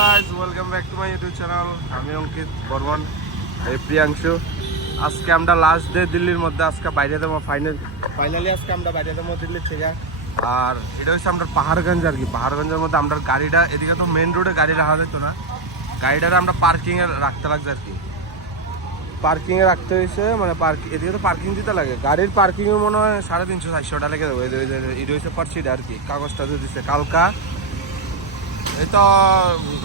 Guys, welcome back to my YouTube channel. আমি অঙ্কিত বর্মন, এই প্রিয়াংশু। আজকে আমরা লাস্ট ডে দিল্লির মধ্যে, আজকে বাইরে দেবো ফাইনালি আজকে আমরা বাইরে দেবো দিল্লির থেকে। আর এটা হচ্ছে আমরা পাহাড়গঞ্জ আর কি। পাহাড়গঞ্জের মধ্যে আমরা গাড়িটা, এদিকে তো মেন রোডে গাড়ি রাখা যেত না, গাড়িটা আমরা পার্কিংয়ে রাখতে লাগছে আর কি। পার্কিংয়ে রাখতে হয়েছে, মানে এদিকে তো পার্কিং দিতে লাগে। গাড়ির পার্কিংয়ে মনে হয় 350-400 টাকা লেগে দেবো। এটা হচ্ছে পার্সিটা আর কি, কাগজটা দিয়ে দিচ্ছে কালকা। এই তো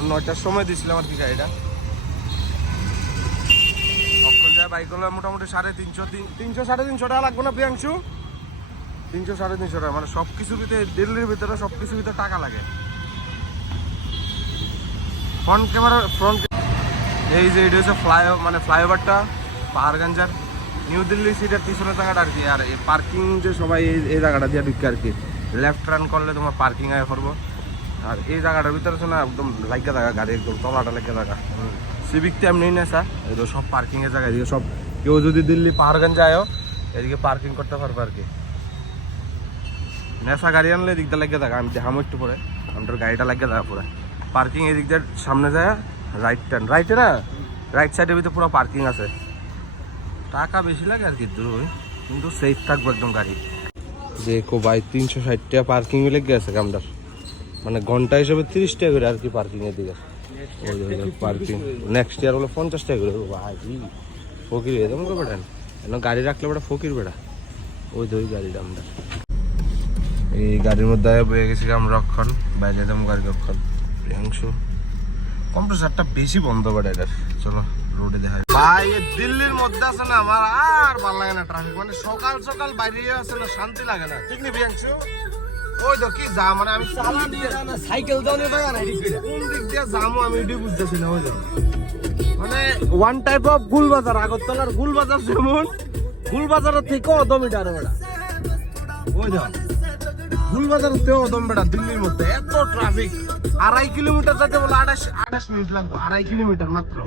9টার সময় দিয়েছিলাম আর কি গাড়িটা। অক্ষণ যায় বাইক হলে মোটামুটি 350-350 টাকা লাগবে না প্রিয়াংশু? 300-350 টাকা, মানে সব কিছুর ভিতরে, দিল্লির ভিতরে সব কিছুর ভিতরে টাকা লাগে। ফ্রন্ট ক্যামেরা, এই যে এটা হচ্ছে ফ্লাইওভারটা পাহাড়গঞ্জের নিউ দিল্লি সিটির পিছনে জায়গাটা আর কি। আর এই পার্কিং যে সবাই এই জায়গাটা দিয়ে ঢুকে আর কি, লেফট টার্ন করলে তোমার পার্কিং আয় করবো। আর এই জায়গাটার ভিতরে তো না একদম লাগিয়ে থাকা গাড়ি, একদম তলাটা লাগিয়ে থাকা। সিভিক তো এমনি নেশা, এই সব পার্কিংয়ের জায়গা। এদিকে সব কেউ যদি দিল্লি পাহাড়গঞ্জ যায়ও এদিকে পার্কিং করতে পারবে আর কি। নেশা গাড়ি আনলে এদিকটা লাগিয়ে থাকা, আমি দেখামো একটু পরে। আমাদের গাড়িটা লাগিয়ে থাকা পুরো পার্কিং। এদিক দিয়ে সামনে যায় রাইটে না, রাইট সাইডের ভিতরে পুরো পার্কিং আছে। টাকা বেশি লাগে আর কি, কিন্তু সেফ থাকবো একদম গাড়ি। দেখো ভাই, 360 টাকা পার্কিং লেগে গেছে আমাদের, মানে ঘন্টা হিসেবে 30 টাকা করে আর কি পার্কিং এর দিকে। পার্কিং নেক্সট ইয়ার হলো 50 টাকা করে ভাই। ফকির হয়ে যাবো বেটা, গাড়ি রাখলে বেটা ফকির বেটা। ওই গাড়িটা আমরা এই গাড়ির মধ্যে বয়ে গেছি আমরা। রক্ষণ বাইরে যাবো, গাড়ি রক্ষণ। প্রিয়াংশু কম্প্রেসারটা বেশি বন্ধ করে এটার। চলো রোডে দেখা ভাই। দিল্লির মধ্যে আছে না, আমার আর ভালো লাগে না ট্রাফিক। মানে সকাল সকাল বাইরে আছে না, শান্তি লাগে না, ঠিক নেই প্রিয়াংশু? ওই তো কি যা, মানে আমি সাইকেল কোন দিক দিয়ে যাবো আমি এটাই বুঝতেছি না। ওই তো মানে ওয়ান টাইপ অফ গুলবাজার, আগরতলার গুলবাজার যেমন, গুলবাজারের থেকে অদম এটা বেড়া। ওই তো গুলবাজারের থেকে অদম বেড়া। দিল্লির মধ্যে এত ট্রাফিক, 2.5 কিলোমিটার যেতে বলে 28 মিনিট লাগবে। 2.5 কিলোমিটার মাত্র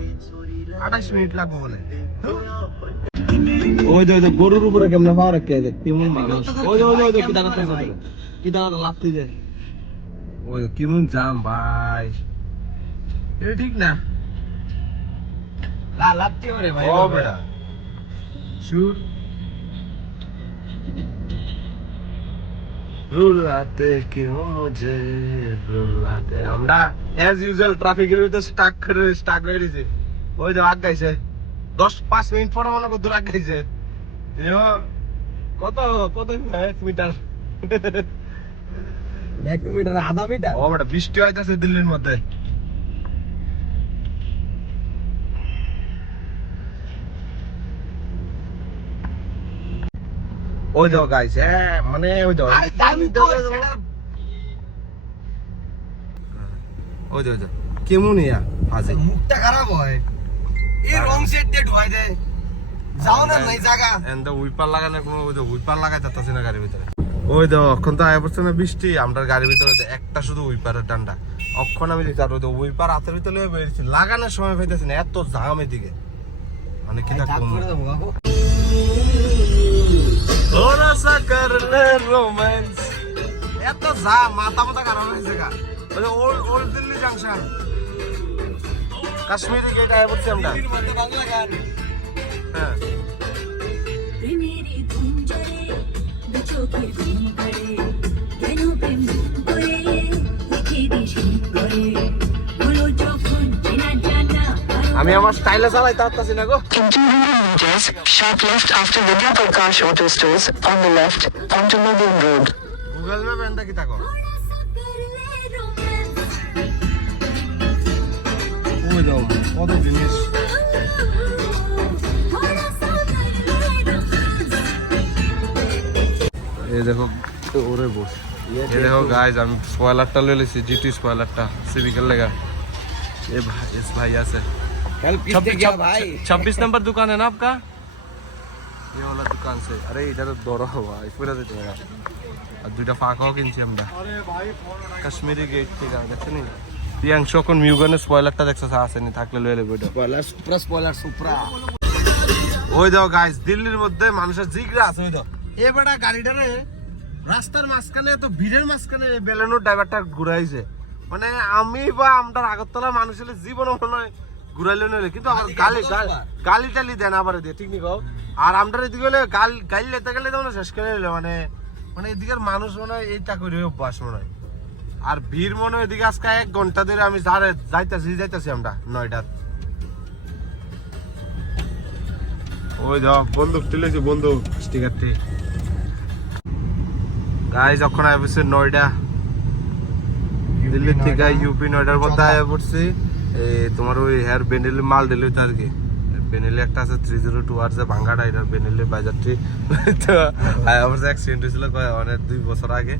28 মিনিট লাগবে বলে। ওই যে গরুর উপরে কেমন পাওয়া রাখতে আছে, কেমন মানুষ। ওই কি দাঁড়াতে লাগতে যায়। ওই কেমন জাম ভাই, এটা ঠিক না। লাগতে পারে ভাই। ও বেটা শুট রুলাতে কেউ মুঝে রুলাতে। আমরা অ্যাজ ইউজুয়াল ট্রাফিকের ভিতরে স্টাক হয়ে গেছে। ওই যে আগ গাইছে 10-5 মিনিট পরে মনে কত আগ গাইছে। কত 1 মিটার, 1 মিটার, আধা মিটার। ও বেটা বৃষ্টি হইতাছে দিল্লির মধ্যে। ওই দেখো গাইস, মানে ওই দেখো ওই দেখো কেমন ইয়া হাজে মুখটা খারাপ হয়। এই রং সেট দিয়ে ঢুকাই দেয়, যাও না নাই জায়গা। এন্ড উইপার লাগানো কোনো, ওই উইপার লাগাই যাচ্ছে না গাড়ির ভিতরে। ওই দেখো অক্ষণ তো আয়া পড়ছে না বৃষ্টি, আমরা গাড়ির ভিতরে একটা শুধু উইপারের ডান্ডা। অক্ষণ আমি দেখছি, আর ওই উইপার হাতের ভিতরে বেরিয়েছি, লাগানোর সময় পাইতেছি না, এত জাম এদিকে। মানে কি थोड़ा सा कर ले रोमांस, এত জাম, মাথা কারণ হয়েছে গা। Old Delhi junction, Kashmiri gate আয়া পড়ছি আমরা। হ্যাঁ আমি আমার স্টাইলে চালাইতে পারতাছি না গো। Sharp left after Vidya Prakash Auto Stores on the left onto Melbourne Road. Google Map এন্ড কি তাকো। ওই দাও কত জিনিস। এই দেখো ওরে বস। এই দেখো গাইস, আমি স্পয়লারটা লয়ে লইছি, জিটি স্পয়লারটা সিভিকের লাগা। ये भाई, इस भाई से 26 नंबर दुकान है ना आपका? ये वाला दुकान से। अरे इधर दौरा हुआ इसमें देते हैं। और दुटा फाका কিনছি আমরা। কাশ্মীরি গেট থেকে দেখছেন নি প্রিয়াংশু কোন মিউগানের স্পয়লারটা দেখছস আসেনি, থাকলে লয়ে লইব। এটা স্পয়লার সুপ্রা। ওই দাও গাইস, দিল্লির মধ্যে মানুষের জিগরা আছে। ওই দাও এ বেটা গাড়িটারে রাস্তার মাঝখানে, তো ভিড়ের মাঝখানে বেলানোর ড্রাইভারটা ঘুরাইছে। মানে আমি বা আমরা আগরতলা মানুষ হলে জীবনে মনে হয় ঘুরাইলে নইলে, কিন্তু আমার গালি টালি দেন আবার দিয়ে ঠিক নি কও। আর আমরা এদিকে হলে গাল লেতে গেলে তো শেষ করে নিলে মানে মানে এদিকের মানুষ মনে হয় এইটা করে অভ্যাস মনে হয়। আর ভিড় মনে হয় এদিকে আজকে 1 ঘন্টা ধরে আমি যাইতাছি আমরা 9টা। ওই যাও বন্দুক তুলেছি, বন্দুক স্টিকারটি গাইজ যখন আইবছে 9টা দিল্লি থেকে ইউপি 9টার মধ্যে আয়া পড়ছি। তোমার ওই হেয়ার বেনেলি মাল দিলে তো আর কি বেনেলি একটা আছে 302 আর যে ভাঙ্গাটা এটা বেনেলি বাজারটি তো আমার অ্যাক্সিডেন্ট হয়েছিল অনেক 2 বছর আগে,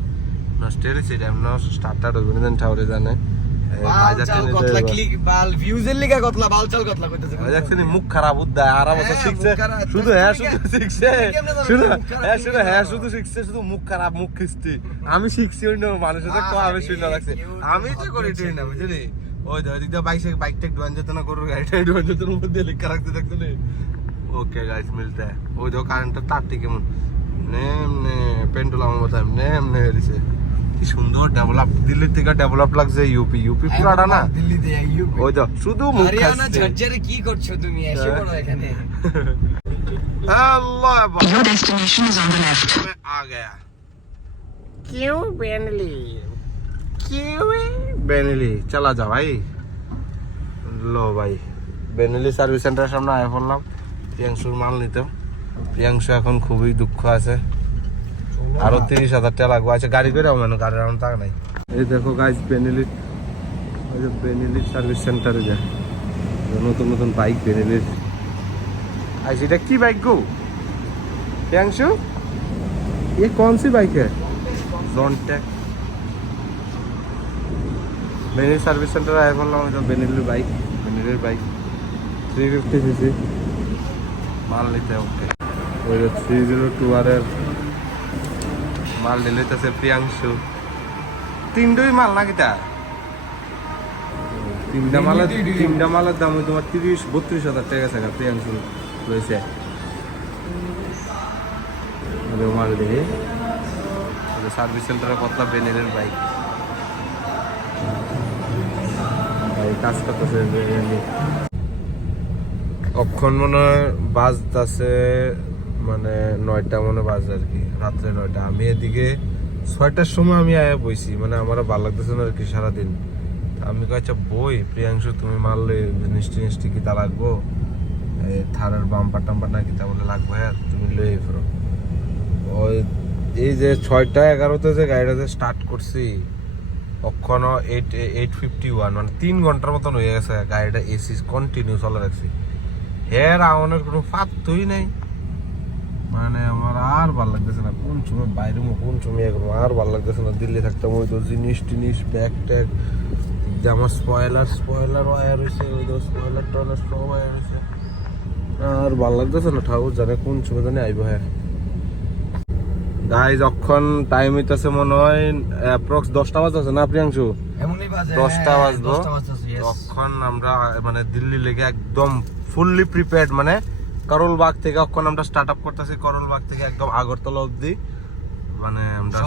নষ্ট হয়েছে এটা এমন স্টার্টার হইব না ঠাউরে জানে মুখ খারাপ উদ্দায় আর শিখছে শুধু শিখছে শুধু মুখ খারাপ মুখ খিস্তি। আমি শিখছি অন্য মানুষের আমি শুনে লাগছে আমি তো করি ট্রেন না বুঝলি। ওই বাইকটা ডুয়ান যেত না গরুর গাড়িটা ডুয়ান যেত না মধ্যে লেখা রাখতে থাকতো না। ওকে গাইস মিলতে ওই দেখো কারেন্টটা তারটি কেমন নেমনে পেন্ডুল আমার মতো নেমনে হয়েছে। কি সুন্দর ডেভেলপ, দিল্লির থেকে ডেভেলপ লাগছে ইউপি পুরাটা না দিল্লিতে ইউপি। ওই তো শুধু মুখ হরিয়ানা ঝরঝরে কি করছো তুমি এসে পড়ো এখানে। আল্লাহ Your destination is on the left. आ गया क्यों बेनली चला जा भाई। लो भाई বেনলি সার্ভিস সেন্টারের সামনে আয় পড়লাম প্রিয়াংশুর মাল নিতে। প্রিয়াংশু এখন খুবই দুঃখ আছে, আরো 30,000 টাকা লাগবে। আচ্ছা গাড়ি করে মানে গাড়ির আমার টাকা নাই। এই দেখো গাইস বেনেলি সার্ভিস সেন্টারে যায় নতুন নতুন বাইক বেনেলির। আইস এটা কি বাইক গো प्रियांशु, ये कौन सी बाइक है? Zontec। बेनेली सर्विस सेंटर आया बोललाम এটা বেনেলির বাইক 350 সিসি মাল নিতে। ওকে ওই 302 আর এর মাল নিলেতেছে প্রিয়াংশু। তিনটাই মাল নাকি তা? তিনটা মালের দাম ওই তোমার 32,000 টাকা গেছে। প্রিয়াংশু রয়েছে মাল দেখে সার্ভিস সেন্টারে কতলা বেনেলের বাইক কাজ করতেছে। অক্ষণ মনে হয় বাজতেছে মানে 9টা মনে বাজে আর কি, রাত্রে 9টা। আমি এদিকে 6টার সময় আমি আয়া বইছি, মানে আমার ভালো লাগতেছে না আর কি সারাদিন। আমি আচ্ছা বই প্রিয়াংশু তুমি মারলে মিষ্টি কিতা লাগবো থারের বাম্পার টাম্পার না কিতা বলে লাগবে আর তুমি লয়ে ফেরো। ওই এই যে 6টা 11তে যে গাড়িটাতে স্টার্ট করছি অক্ষণও 851 মানে 3 ঘন্টার মতন হয়ে গেছে গাড়িটা এসি কন্টিনিউ চলে রাখছি। হের আওয়ানোর কোনো ফাত্তই নেই, মানে আমার আর ভালো লাগতেছে না। কোন সময় বাইরে কোন সময় এগুলো আর ভালো লাগতেছে না। দিল্লি থাকতাম ওই তো জিনিস ব্যাগ ট্যাগ যে আমার স্পয়লার ওয়ার হয়েছে ওই তো স্পয়লার টয়লার সব ওয়ার হয়েছে। আর ভালো লাগতেছে না, ঠাকুর জানে কোন সময় জানে আইব। হ্যাঁ গাইজ অক্ষণ টাইম হইতেছে মনে হয় অ্যাপ্রক্স 10টা বাজতেছে না প্রিয়াংশু? 10টা বাজবো। তখন আমরা মানে দিল্লি লেগে একদম ফুললি প্রিপেয়ার্ড, মানে করলবাগ থেকে অক্ষণ আমরা স্টার্ট আপ করতেছি। করলবাগ থেকে একদম আগরতলা অব্দি মানে আমরা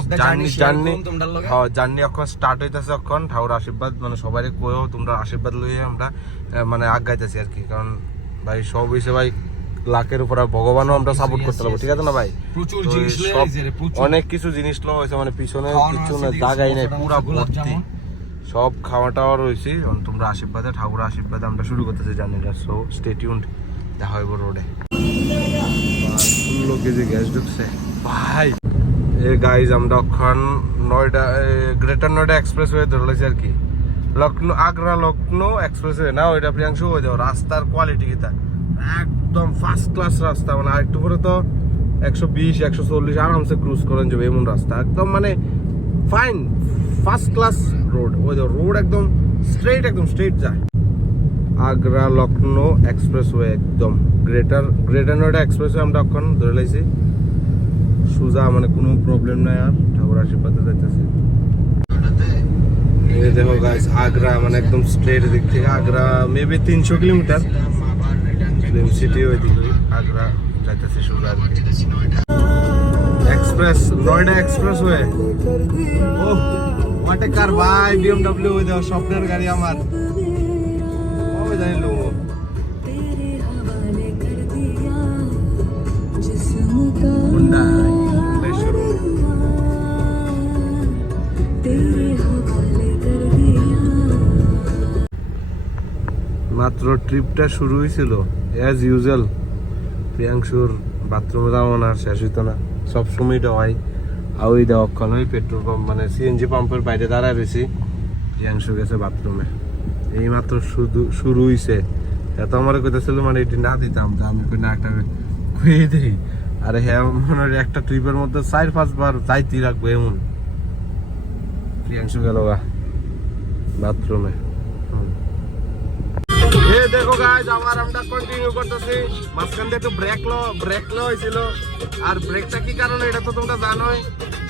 জার্নি অক্ষণ স্টার্ট হইতেছে। অক্ষণ ঠাকুর আশীর্বাদ মানে সবাই কয়েও তোমরা আশীর্বাদ লইয়ে আমরা মানে আগাইতেছি আর কি। কারণ ভাই সব হয়েছে ভাই লাখের উপর, আর ভগবানও আমরা সাপোর্ট করতে পারবো, ঠিক আছে না ভাই? অনেক কিছু জিনিস নেওয়া হয়েছে, মানে পিছনে কিছু না জায়গায় নাই, পুরা ভর্তি সব খাওয়া টাওয়া রয়েছে। তোমরা আশীর্বাদে ঠাকুর আশীর্বাদে আমরা শুরু করতেছি জার্নিটা। সো স্টে টিউনড, দেখা হইব রোডে। 16 কেজি গ্যাস ঢুকছে ভাই। এই গাইজ আমরা এখন গ্রেটার নয়ডা এক্সপ্রেস ওয়ে ধরলেছি আর কি। আগ্রা লখনৌ এক্সপ্রেস ওয়ে না ওইটা প্রিয়াংশু। হয়ে যাও রাস্তার কোয়ালিটি কিতা একদম ফার্স্ট ক্লাস রাস্তা, মানে আরেকটু করে তো 120-140 আরামসে ক্রুজ করেন যাবে এমন রাস্তা একদম, মানে ফাইন ফার্স্ট ক্লাস রোড। ওই রোড একদম স্ট্রেট যায়। আগ্রা লখনৌ এক্সপ্রেস ওয়ে একদম গ্রেটার নয়ডা এক্সপ্রেস ওয়ে আমরা এখন ধরে লাইছি সোজা, মানে কোনো প্রবলেম নাই। আর ঠাকুর আশীর্বাদে যাইতেছি। এই দেখো গাইস আগ্রা মানে একদম স্ট্রেট দিক থেকে আগ্রা মেবি 300 কিলোমিটার সিটি ওই দিকে আগ্রা যাইতেছি সোজা express Noida expressway. Oh what a car ভাই, BMW ওই দেখো স্বপ্নের গাড়ি আমার, কবে জানি লোগো। Hyundai, Hyundai showroom. মাত্র ট্রিপটা শুরু হয়েছিল, অ্যাজ ইউজুয়াল প্রিয়াংশুর বাথরুমে যাওয়া না শেষ হইতো না, সবসময় এটা হয়। আর ওই দেওয়াক্ষণ ওই পেট্রোল পাম্প মানে সিএনজি পাম্পের বাইরে দাঁড়ায় রয়েছি, প্রিয়াংশু গেছে বাথরুমে, এই মাত্র শুরু হয়েছে। এত আমার কইতেছিল মানে এটি না দিতাম, তা আমি কই না একটা খুঁয়ে দিই। আরে হ্যাঁ মনে হয় একটা ট্রিপের মধ্যে 4-5 বার যাইতেই রাখবো এমন। প্রিয়াংশু গেল গা বাথরুমে। দেখো গাইস, আবার আমরা কন্টিনিউ করতেছি। মাঝখান দিয়ে একটু ব্রেক লো হয়েছিল, আর ব্রেকটা কি কারণে এটা তো তোমরা জানোই।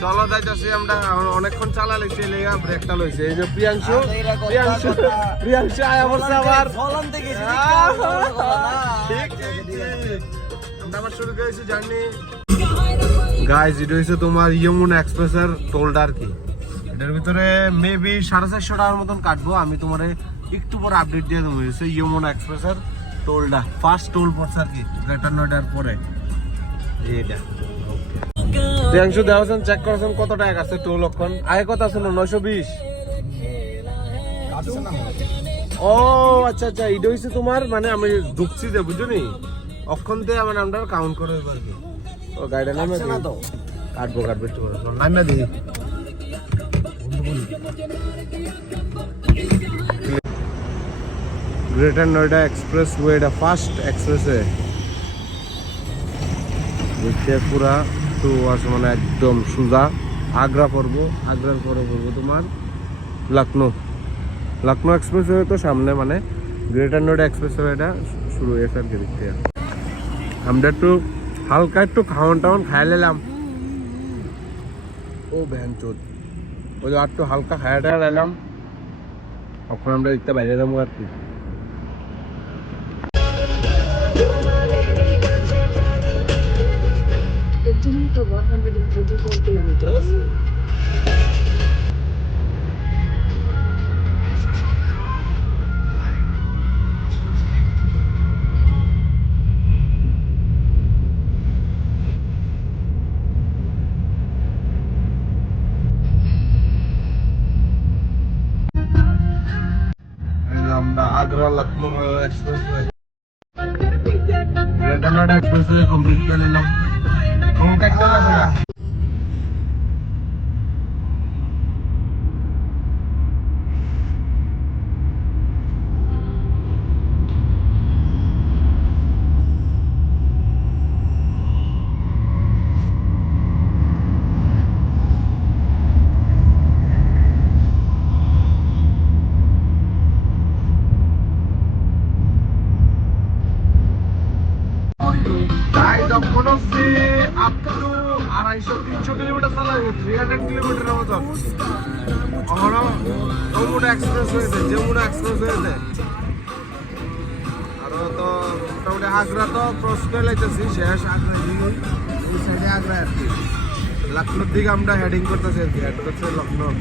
চলো যাইতেছি আমরা, অনেকক্ষণ চালালে লেগা ব্রেকটা লইছে। এই যে প্রিয়াংশু আয়া বলছে আবার আমরা আবার শুরু করেছি জার্নি। গাইস এটা হচ্ছে তোমার যমুনা এক্সপ্রেসের টোলটা আর কি। এটার ভিতরে মেবি 450 টাকার মতন কাটবো। আমি তোমার একটু পরে আপডেট দিয়ে দেবো। যমুনা এক্সপ্রেসের টোলটা ফার্স্ট টোল পড়ছে আর কি, গ্রেটার নয়ডার পরে এইটা। প্রিয়াংশু দেওয়াছেন চেক করেছেন কত টাকা আছে টোল অক্ষণ আগে কত আছে? 920। ও আচ্ছা আচ্ছা, এটা হচ্ছে তোমার মানে আমি ঢুকছি যে বুঝছো নি অক্ষণ দিয়ে আমার নামটা কাউন্ট করে আর কি। ও গাড়িটা নামে তো কাটবো একটু করে নামে দিই। গ্রেটার নয়ডা এক্সপ্রেস ওয়ে, এটা ফার্স্ট এক্সপ্রেসে দেখতে পুরা তো আছে মানে একদম সোজা আগ্রা পড়বো, আগ্রার পরে পড়বো তোমার লখনৌ এক্সপ্রেস ওয়ে তো সামনে, মানে গ্রেটার নয়ডা এক্সপ্রেস ওয়েটা শুরু হয়েছে আর কি। দেখতে আমরা একটু হালকা একটু খাওয়ান টাওয়ান খাই নিলাম। ও ভ্যান চোদ ওই যে একটু হালকা খায়াটা নিলাম, এখন আমরা দেখতে বাইরে যাবো আর কি। Continue for 124 kilometers. আমরা Agra Lucknow express way, greater Noida express way complete করে নিলাম। আপ টু 250-300 কিলোমিটার চালাবো, 300 কিলোমিটারের মতো। যমুনা এক্সপ্রেস হয়েছে আর তো মোটামুটি আগ্রা তো ক্রস করে লাইতেছি, শেষ আগ্রা এই সাইডে আগ্রা আর কি। লখনৌর দিকে আমরা হেডিং করতেছি আর কি, হেড করছে লখনৌ।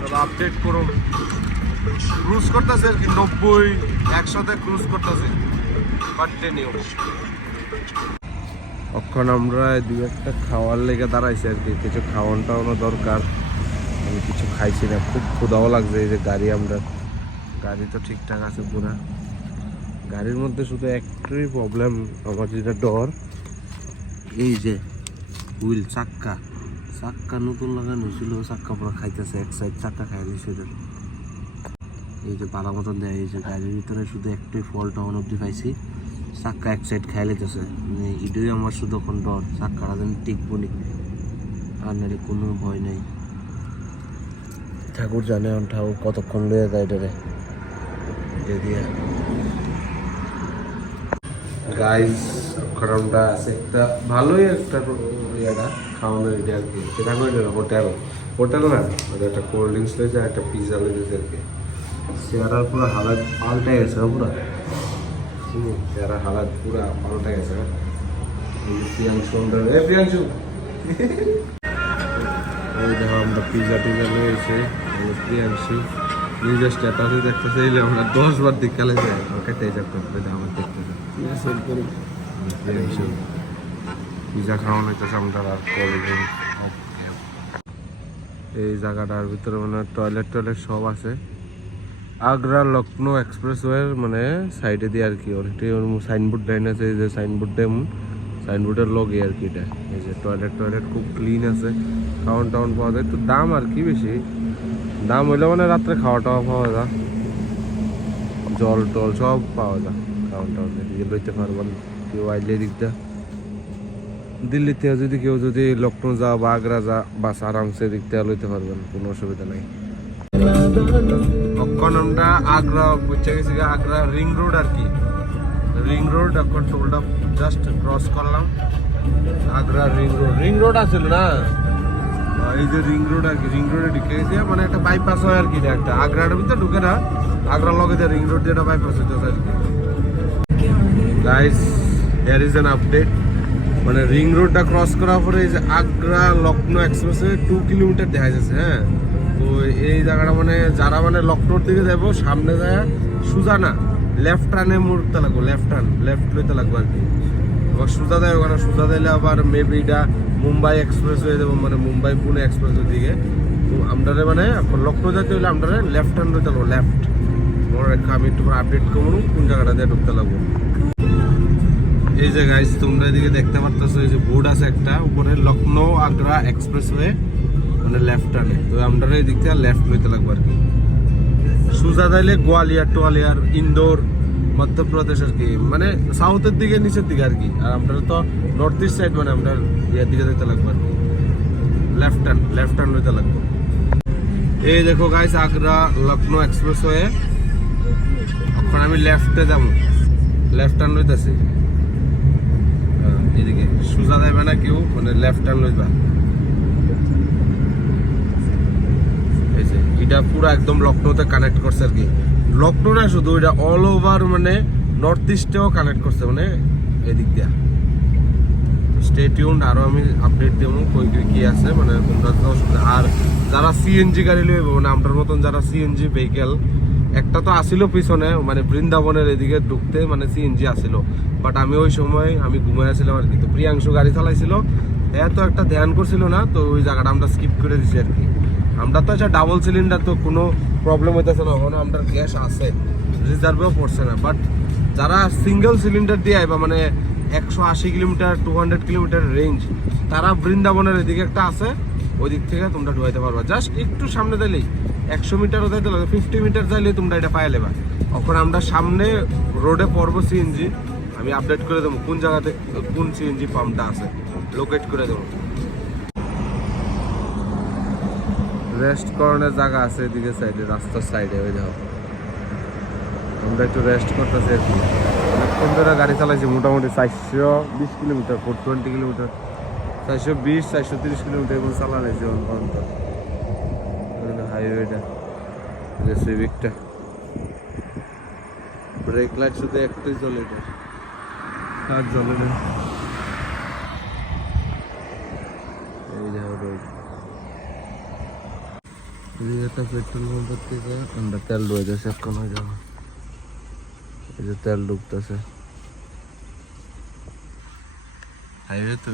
চলো আপডেট করুন, ক্রুজ করতেছে আর কি 90-100-তে ক্রুজ করতেছে কন্টিনিউ। এখন আমরা দুই একটা খাওয়ার লেগে দাঁড়াইছি আর কি, কিছু খাওয়ান টাওয়ানো দরকার। আমি কিছু খাইছি না, খুব ক্ষুধাও লাগছে। এই যে গাড়ি তো ঠিকঠাক আছে পুরা, গাড়ির মধ্যে শুধু একটাই প্রবলেম আমার যেটা ডর, এই যে হুইল চাক্কা নতুন লাগানো ছিল, চাক্কা পুরো খাইতেছে, এক সাইড চাক্কা খাই নিছে। এই যে পালা মতন দেয়, এই যে গাড়ির ভিতরে শুধু একটাই ফল্ট অন অব্দি পাইছি, চাক্কা এক সাইড খাই লেগেছে। মানে এটাই আমার শুধু এখন ডর, চাক্কাটা যেন টিকবো নি, আর নাহলে কোনো ভয় নেই। ঠাকুর জানে ঠাকুর কতক্ষণ লয়ে যায় এটারে দিয়ে। গাইস এখন আমরা আছে একটা ভালোই একটা ইয়েটা খাওয়ানোর এটা আর কি, সেটা হোটেল না, ওটা একটা কোল্ড ড্রিঙ্কস লয়েছে আর একটা পিৎজা লয়েছে আর কি। চেহারার পুরো হালাত পাল্টে গেছে পুরা, চেহারা হালাত পুরা পাল্টে গেছে। প্রিয়াংশু ওই দেখো আমরা পিজা টিজা নিয়ে এসে প্রিয়াংশু নিজের স্ট্যাটাসে দেখতেছে এই আমরা 10 বার দিকালে যাই ওকে তেজাব করতে আমার দেখতেছে প্রিয়াংশু পিজা খাওয়ানো হইতেছে আমরা আর কোল্ড ড্রিঙ্ক। এই জায়গাটার ভিতরে মানে টয়লেট সব আছে। আগ্রা লখনৌ এক্সপ্রেসওয়ের মানে সাইডে দিয়ে আর কি অনেকটা সাইনবোর্ড লাইন আছে, এই যে সাইনবোর্ডের লগে আর কি এটা। এই যে টয়লেট খুব ক্লিন আছে, খাওয়ান টাউন পাওয়া যায়। একটু দাম আর কি বেশি দাম হইলে মানে রাত্রে খাওয়া টাওয়া পাওয়া যায়, জল টল সব পাওয়া যায়। খাওয়ান টাউন লইতে পারবেন কেউ আইলে দিকটা। দিল্লি থেকে যদি কেউ যদি লখনৌ যা বা আগ্রা যা বাস আরামসে দিক থেকে লইতে পারবেন, কোনো অসুবিধা নাই। এখন আমরা আগ্রা পৌঁছে গেছি, আগ্রা রিং রোড আর কি। রিং রোড এখন টোলটা জাস্ট ক্রস করলাম। আগ্রা রিং রোড আছিল না, এই যে রিং রোড আর কি। রিং রোডে ঢুকে গেছে মানে একটা বাইপাস হয় আর কি। একটা আগ্রার ভিতরে ঢুকে না, আগ্রার লগে যে রিং রোড যেটা বাইপাস হইতেছে আর কি। Guys here is an update, মানে রিং রোডটা ক্রস করার পরে এই যে আগ্রা লখনৌ এক্সপ্রেসওয়ে 2 কিলোমিটার দেখা যাচ্ছে। হ্যাঁ, তো এই জায়গাটা মানে যারা মানে লখনৌর দিকে যাবো সামনে যায় সোজা না, লেফট টার্নে মুড়তে লাগবো, লেফট লইতে লাগবো আর কি। আবার সোজা দেয় ওখানে, সোজা দিলে আবার মেবি এটা মুম্বাই এক্সপ্রেসওয়ে যাবো, মানে মুম্বাই পুনে এক্সপ্রেসওয়ে দিকে। তো আমরা মানে লখনৌ যাইতে হলে আমরা লেফট টার্ন লইতে লাগবো, লেফট। আমি একটু আপডেট করবো কোন জায়গাটা দিয়ে ঢুকতে লাগবো। এই যে গাইস তোমরা এদিকে দেখতে পারতেছো, এই যে বোর্ড আছে একটা উপরে, লখনৌ আগ্রা এক্সপ্রেসওয়ে মানে লেফট টার্নে। তো আমরা এই দিক থেকে লেফট লইতে লাগবো আর কি। সোজা যাইলে গোয়ালিয়ার ইন্দোর মধ্যপ্রদেশ আর কি, মানে সাউথের দিকে নিচের দিকে আর কি। আর আমরা তো নর্থ ইস্ট সাইড, মানে আমরা ইয়ার দিকে যেতে লাগবো আর কি। লেফট টার্ন লইতে লাগবো। এই দেখো গাইস আগ্রা লখনৌ এক্সপ্রেসওয়ে, এখন আমি লেফটে যাবো, লেফট টার্ন লইতেছি। এদিকে সোজা যাইবে না কেউ, মানে লেফট টার্ন লইবা। এটা পুরো একদম লখনৌতে কানেক্ট করছে আর কি। লখনৌ না শুধু, এটা অল ওভার মানে নর্থ ইস্টেও কানেক্ট করছে, মানে এদিক দিয়া। স্টে টিউনড, আরো আমি আপডেট দেবো কই কি আছে, মানে তোমরা তো। আর যারা সিএনজি গাড়ি লইবে, মানে আমরার মতন যারা সিএনজি ভেহিকেল, একটা তো আসিল পিছনে, মানে বৃন্দাবনের এদিকে ঢুকতে মানে সিএনজি আসিল, বাট আমি ওই সময় আমি ঘুমাই আসছিলাম আর কি। তো প্রিয়াংশু গাড়ি চালাইছিল, এত একটা ধ্যান করছিল না, তো ওই জায়গাটা আমরা স্কিপ করে দিছি আর কি। আমরা তো আচ্ছা ডাবল সিলিন্ডার, তো কোনো প্রবলেম হইতেছে না, ওখানে আমরা গ্যাস আছে, রিজার্ভেও পড়ছে না। বাট যারা সিঙ্গেল সিলিন্ডার দিয়ে আইবা, মানে 180 কিলোমিটার 200 কিলোমিটার রেঞ্জ, তারা বৃন্দাবনের এদিকে একটা আছে, ওই দিক থেকে তোমরা ঢুকাইতে পারবা। জাস্ট একটু সামনে দিলেই 100 মিটারও যাইতে লাগে, 50 মিটার যাইলে তোমরা এটা পাই লেবা। এখন আমরা সামনে রোডে পড়বো সিএনজি, আমি আপডেট করে দেবো কোন জায়গাতে কোন সিএনজি পাম্পটা আছে, লোকেট করে দেবো। রেস্ট করানোর জায়গা আছে এদিকে সাইডে, রাস্তার সাইডে। ওই দেখো আমরা একটু রেস্ট করতেছি আর কি। অনেকক্ষণ ধরে গাড়ি চালাইছি, মোটামুটি 420 কিলোমিটার, 420 কিলোমিটার, 430 কিলোমিটার এগুলো চালাইছি পর্যন্ত। হাইওয়েটা, সিভিকটা, ব্রেক লাইট শুধু একটাই চলে, এটা আর চলে না। এই দেখো রোড, একটা পেট্রোল পাম্পের থেকে আমরা তেল ঢুকতেছে এখন। হয়ে যাবো, এই যে তেল ঢুকতেছে হাইওয়ে। তো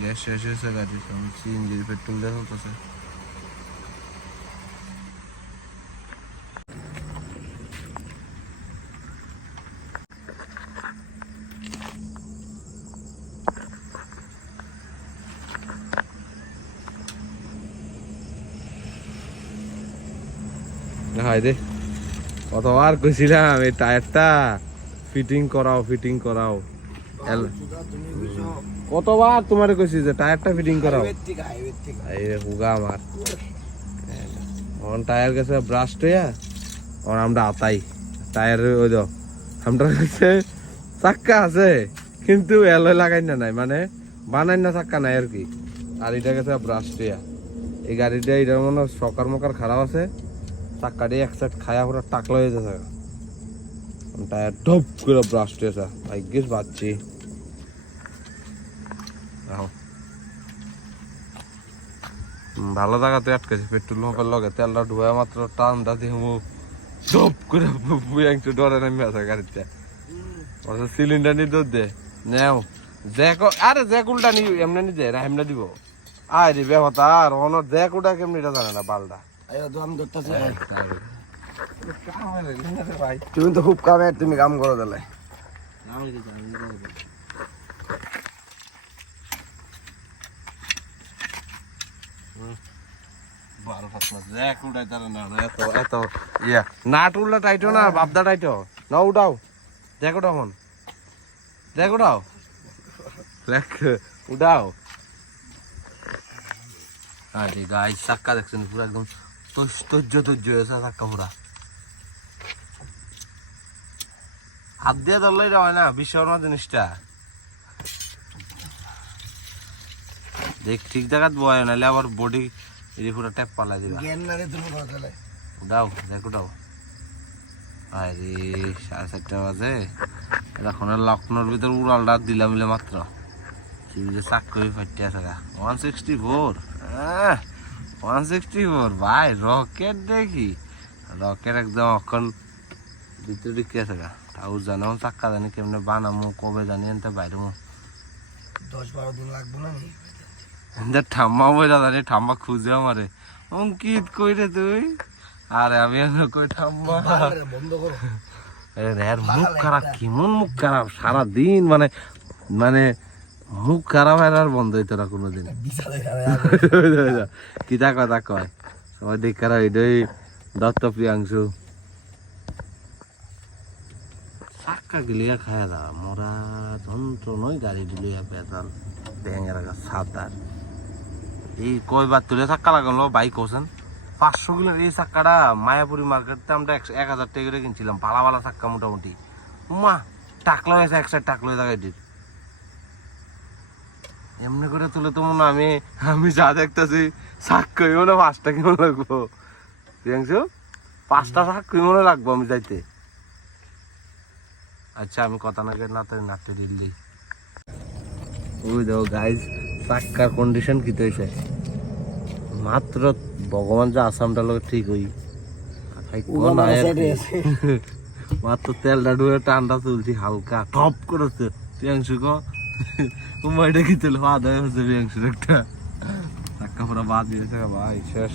গ্যাস শেষ হয়েছে গাড়ি, সিএনজি পেট্রোল দেওয়া হতেছে। হাই দে, কতবার কইছিলাম এই টায়ারটা ফিটিং করাও। কতবার তোমারে কইছি যে টায়ারটা ফিটিং করাও। এই রে হুগা আমার অন টায়ার গেছে ব্রাস্ট হইয়া, আর আমরা আতাই টায়ার। ওই দাও আমরা কাছে চাক্কা আছে কিন্তু এলয় লাগাই না, নাই মানে বানাই না চাক্কা নাই আর কি। আর এটা গেছে ব্রাস্ট হইয়া। এই গাড়িটা এটা মনে সকার মকার খারাপ আছে, চাক্কাটি এক সাইড খায়া পুরো টাকলা হয়ে যাচ্ছে, টায়ার টপ করে ব্রাস্ট হয়েছে। ভাগ্যিস বাঁচছি। ভালো জায়গাতে আটকেছে পেট্রোল পাম্পের লগে তেলটা ঢুয়া মাত্র টানটা দিয়ে সব করে একটু ডরে নেমে আছে গাড়িতে সিলিন্ডার নিয়ে দৌড় দে নেও আরে জ্যাকুলটা নি এমনি নি দে এমনি দিব আয় রে বেহতা আর অনর জ্যাকুটা কেমনিটা জানে না বালটা তুমি তো খুব কামে তুমি কাম করো তাহলে নাট উল্লা টাইটো না বাপদা টাইটো না উঠাও দেখো তখন দেখ উঠাও দেখ উঠাও আরে গাই চাক্কা দেখছেন পুরো একদম তৈর্য হয়েছে চাক্কা পুরা হাত দিয়ে ধরলেই হয় না বিশ্বকর্মা জিনিসটা দেখ ঠিক জায়গাত বয় নাহলে আবার বডি এই পুরো ট্যাপ পালা দিবা উঠাও দেখ উঠাও আরে 4:30 বাজে এখন লখনৌর ভিতর উড়ালটা দিলাম মিলে মাত্র চাক করে ফাইটে আছে 164 164 ভাই রকেট দেখি রকেট একদম এখন ভিতরে ঢুকে আছে গা তাও জানো চাক্কা জানি কেমনে বানামো কবে জানি এনতে বাইরে 10-12 দিন লাগবে না ঠাম্মা বইরা জানি ঠাম্মা খুঁজে আমারে অঙ্কিত কই রে তুই আরে আমি কই ঠাম্মা বন্ধ করো মুখ খারাপ কেমন মুখ খারাপ সারাদিন মানে মুখ খারাপ আর বন্ধ হইতো না কোনোদিন কি তা কথা কয় সবাই দেখার ওইটাই দত্ত প্রিয়াংশু চাক্কা গিলিয়া খায় দা মরা যন্ত্র নয় গাড়ি দিলিয়া পেতাল ব্যাঙের সাতার এই কয়বার তুলে চাক্কা লাগালো বাইক হোসেন 500 কিলোর এই চাক্কাটা মায়াপুরি মার্কেটে আমরা 1000 টাকা করে কিনছিলাম ভালো ভালো চাক্কা মোটামুটি মা টাকলো হয়েছে এক সাইড টাকলো হয়ে গাড়িটির এমনি করে তুলে তো মনে আমি যা দেখতেছি চাক্কাই মনে 5টা কিলো লাগবো প্রিয়াংশু 5টা চাক্কাই মনে লাগবো আমি যাইতে আচ্ছা আমি কথা না নাতে দিল্লি ওই দেখো গাইজ চাক্কার কন্ডিশন কি হয়েছে মাত্র ভগবান যে আসামটা লোক ঠিক হই মাত্র তেলটা ডুবে টানটা তুলছি হালকা টপ করেছে প্রিয়াংশু কুমাইটা কি তেল বাদ হয়ে হচ্ছে প্রিয়াংশুর একটা চাক্কা পুরো বাদ দিয়েছে ভাই শেষ